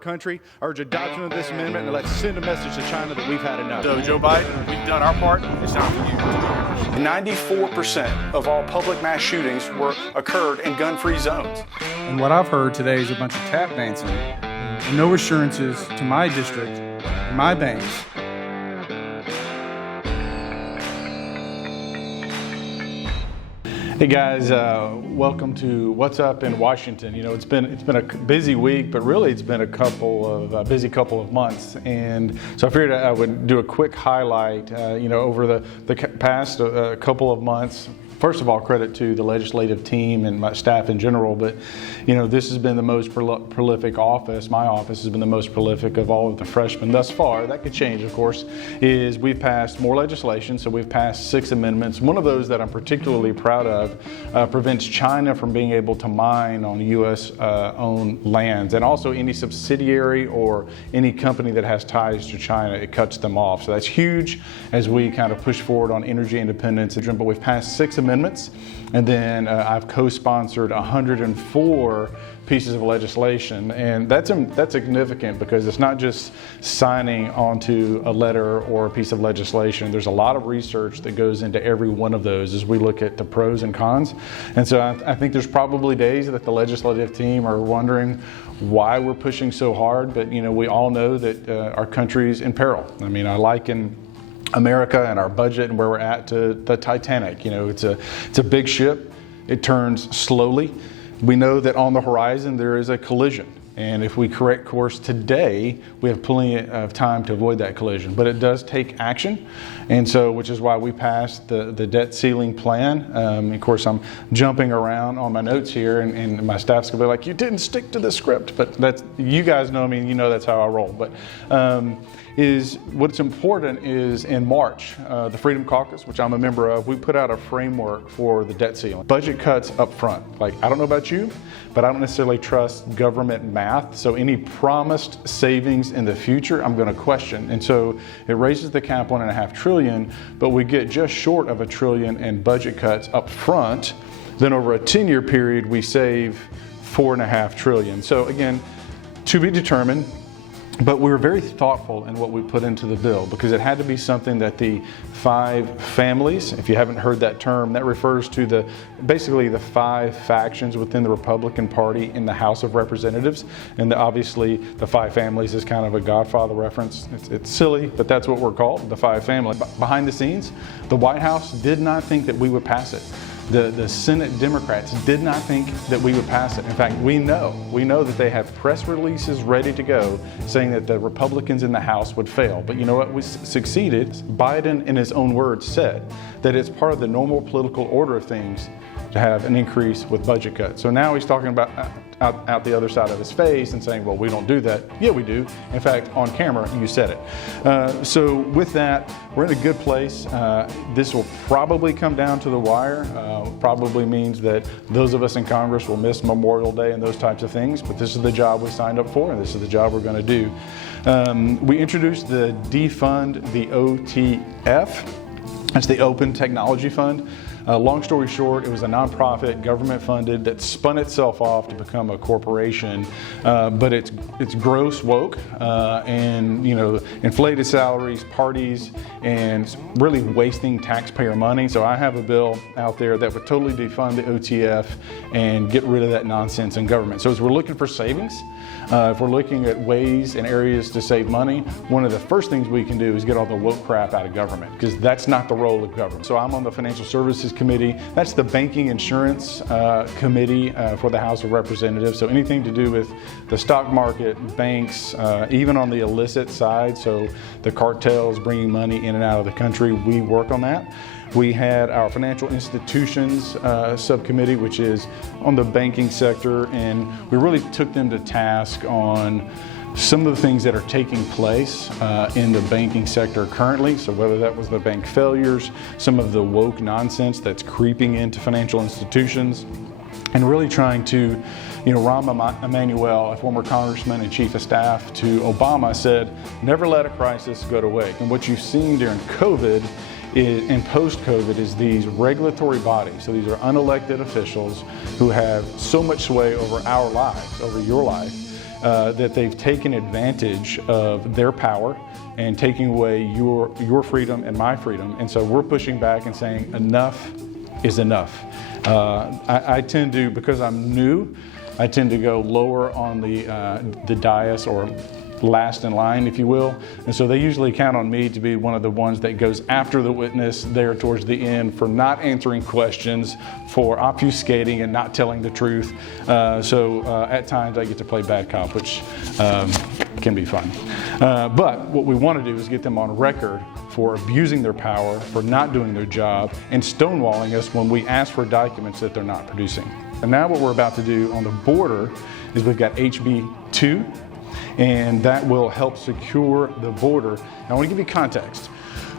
Country, urge adoption of this amendment, and let's send a message to China that we've had enough. So Joe Biden, we've done our part. It's time for you. 94% of all public mass shootings occurred in gun-free zones. And what I've heard today is a bunch of tap dancing and no assurances to my district, my banks. Hey guys, welcome to What's Up in Washington. You know, it's been a busy week, but really it's been a busy couple of months, and so I figured I would do a quick highlight. Over the past couple of months. First of all, credit to the legislative team and my staff in general, but this has been the most prolific office. My office has been the most prolific of all of the freshmen thus far. That could change, of course, is we've passed more legislation, so we've passed 6 amendments. One of those that I'm particularly proud of prevents China from being able to mine on U.S. owned lands, and also any subsidiary or any company that has ties to China, it cuts them off. So that's huge as we kind of push forward on energy independence. But we've passed 6 amendments, and then I've co-sponsored 104 pieces of legislation, and that's significant because it's not just signing onto a letter or a piece of legislation. There's a lot of research that goes into every one of those as we look at the pros and cons, and so I think there's probably days that the legislative team are wondering why we're pushing so hard, but we all know that our country's in peril. I mean, I liken America and our budget and where we're at to the Titanic. It's a big ship. It turns slowly. We know that on the horizon there is a collision, and if we correct course today, we have plenty of time to avoid that collision. But it does take action, and so which is why we passed the debt ceiling plan. Of course, I'm jumping around on my notes here, and my staff's gonna be like, "You didn't stick to the script," but that's, you guys know me, and that's how I roll. But what's important is in March, the Freedom Caucus, which I'm a member of, we put out a framework for the debt ceiling. Budget cuts up front. Like, I don't know about you, but I don't necessarily trust government math. So any promised savings in the future, I'm going to question. And so it raises the cap $1.5 trillion, but we get just short of $1 trillion in budget cuts up front. Then over a 10-year period, we save $4.5 trillion. So again, to be determined. But we were very thoughtful in what we put into the bill because it had to be something that the 5 families, if you haven't heard that term, that refers to basically the 5 factions within the Republican Party in the House of Representatives. And obviously the 5 families is kind of a Godfather reference. It's silly, but that's what we're called, the 5 families. Behind the scenes, the White House did not think that we would pass it. The Senate Democrats did not think that we would pass it. In fact, we know that they have press releases ready to go saying that the Republicans in the House would fail. But you know what? We succeeded. Biden, in his own words, said that it's part of the normal political order of things to have an increase with budget cuts. So now he's talking about out the other side of his face and saying, well, we don't do that. Yeah, we do. In fact, on camera, you said it. So with that, we're in a good place. This will probably come down to the wire. Probably means that those of us in Congress will miss Memorial Day and those types of things, but this is the job we signed up for, and this is the job we're going to do. We introduced the Defund the OTF. That's the Open Technology Fund. Long story short, it was a nonprofit, government funded, that spun itself off to become a corporation, but it's gross woke and inflated salaries, parties, and really wasting taxpayer money. So I have a bill out there that would totally defund the OTF and get rid of that nonsense in government. So as we're looking for savings, if we're looking at ways and areas to save money, one of the first things we can do is get all the woke crap out of government, because that's not the role of government. So I'm on the Financial Services Committee. That's the Banking Insurance Committee for the House of Representatives. So anything to do with the stock market, banks, even on the illicit side, so the cartels bringing money in and out of the country, we work on that. We had our Financial Institutions Subcommittee, which is on the banking sector, and we really took them to task on some of the things that are taking place in the banking sector currently. So whether that was the bank failures, some of the woke nonsense that's creeping into financial institutions, and really trying to, Rahm Emanuel, a former congressman and chief of staff to Obama, said, never let a crisis go to waste. And what you've seen during COVID and post-COVID is these regulatory bodies. So these are unelected officials who have so much sway over our lives, over your life, that they've taken advantage of their power and taking away your freedom and my freedom. And so we're pushing back and saying enough is enough. I tend to, because I'm new, I tend to go lower on the dais, or last in line, if you will. And so they usually count on me to be one of the ones that goes after the witness there towards the end for not answering questions, for obfuscating and not telling the truth. So at times I get to play bad cop, which can be fun. But what we want to do is get them on record for abusing their power, for not doing their job, and stonewalling us when we ask for documents that they're not producing. And now what we're about to do on the border is we've got HB 2, and that will help secure the border. And I want to give you context.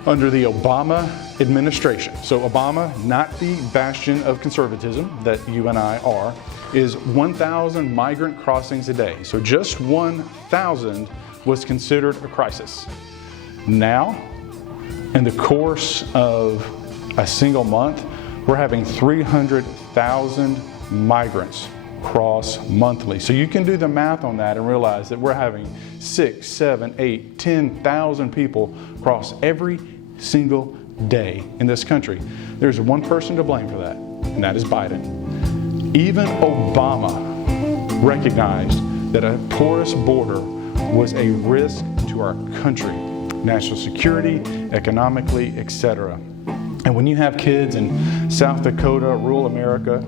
Under the Obama administration, so Obama, not the bastion of conservatism that you and I are, is 1,000 migrant crossings a day. So just 1,000 was considered a crisis. Now, in the course of a single month, we're having 300,000 migrants cross monthly. So you can do the math on that and realize that we're having 6, 7, 8, 10,000 people cross every single day in this country. There's one person to blame for that, and that is Biden. Even Obama recognized that a porous border was a risk to our country, national security, economically, etc. And when you have kids in South Dakota, rural America,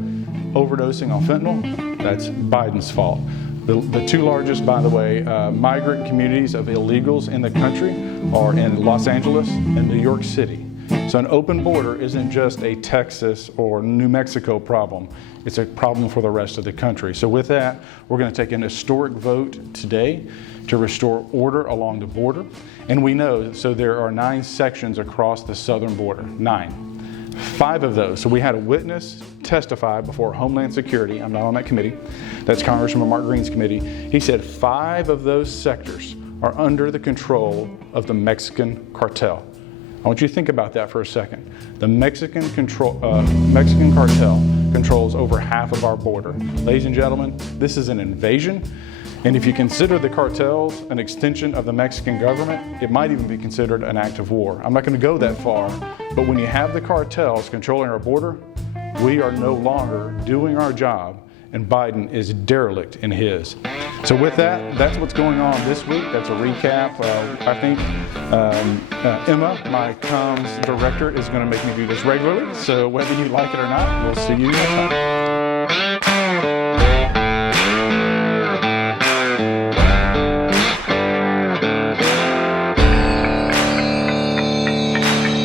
overdosing on fentanyl, that's Biden's fault. The two largest, by the way, migrant communities of illegals in the country are in Los Angeles and New York City. So an open border isn't just a Texas or New Mexico problem. It's a problem for the rest of the country. So with that, we're going to take an historic vote today to restore order along the border. And we know, so there are 9 sections across the southern border, 9. 5 of those. So we had a witness testify before Homeland Security. I'm not on that committee. That's Congressman Mark Green's committee. He said 5 of those sectors are under the control of the Mexican cartel. I want you to think about that for a second. The Mexican cartel controls over half of our border. Ladies and gentlemen, this is an invasion. And if you consider the cartels an extension of the Mexican government, it might even be considered an act of war. I'm not going to go that far, but when you have the cartels controlling our border, we are no longer doing our job, and Biden is derelict in his. So with that, that's what's going on this week. That's a recap. I think Emma, my comms director, is going to make me do this regularly. So whether you like it or not, we'll see you next time.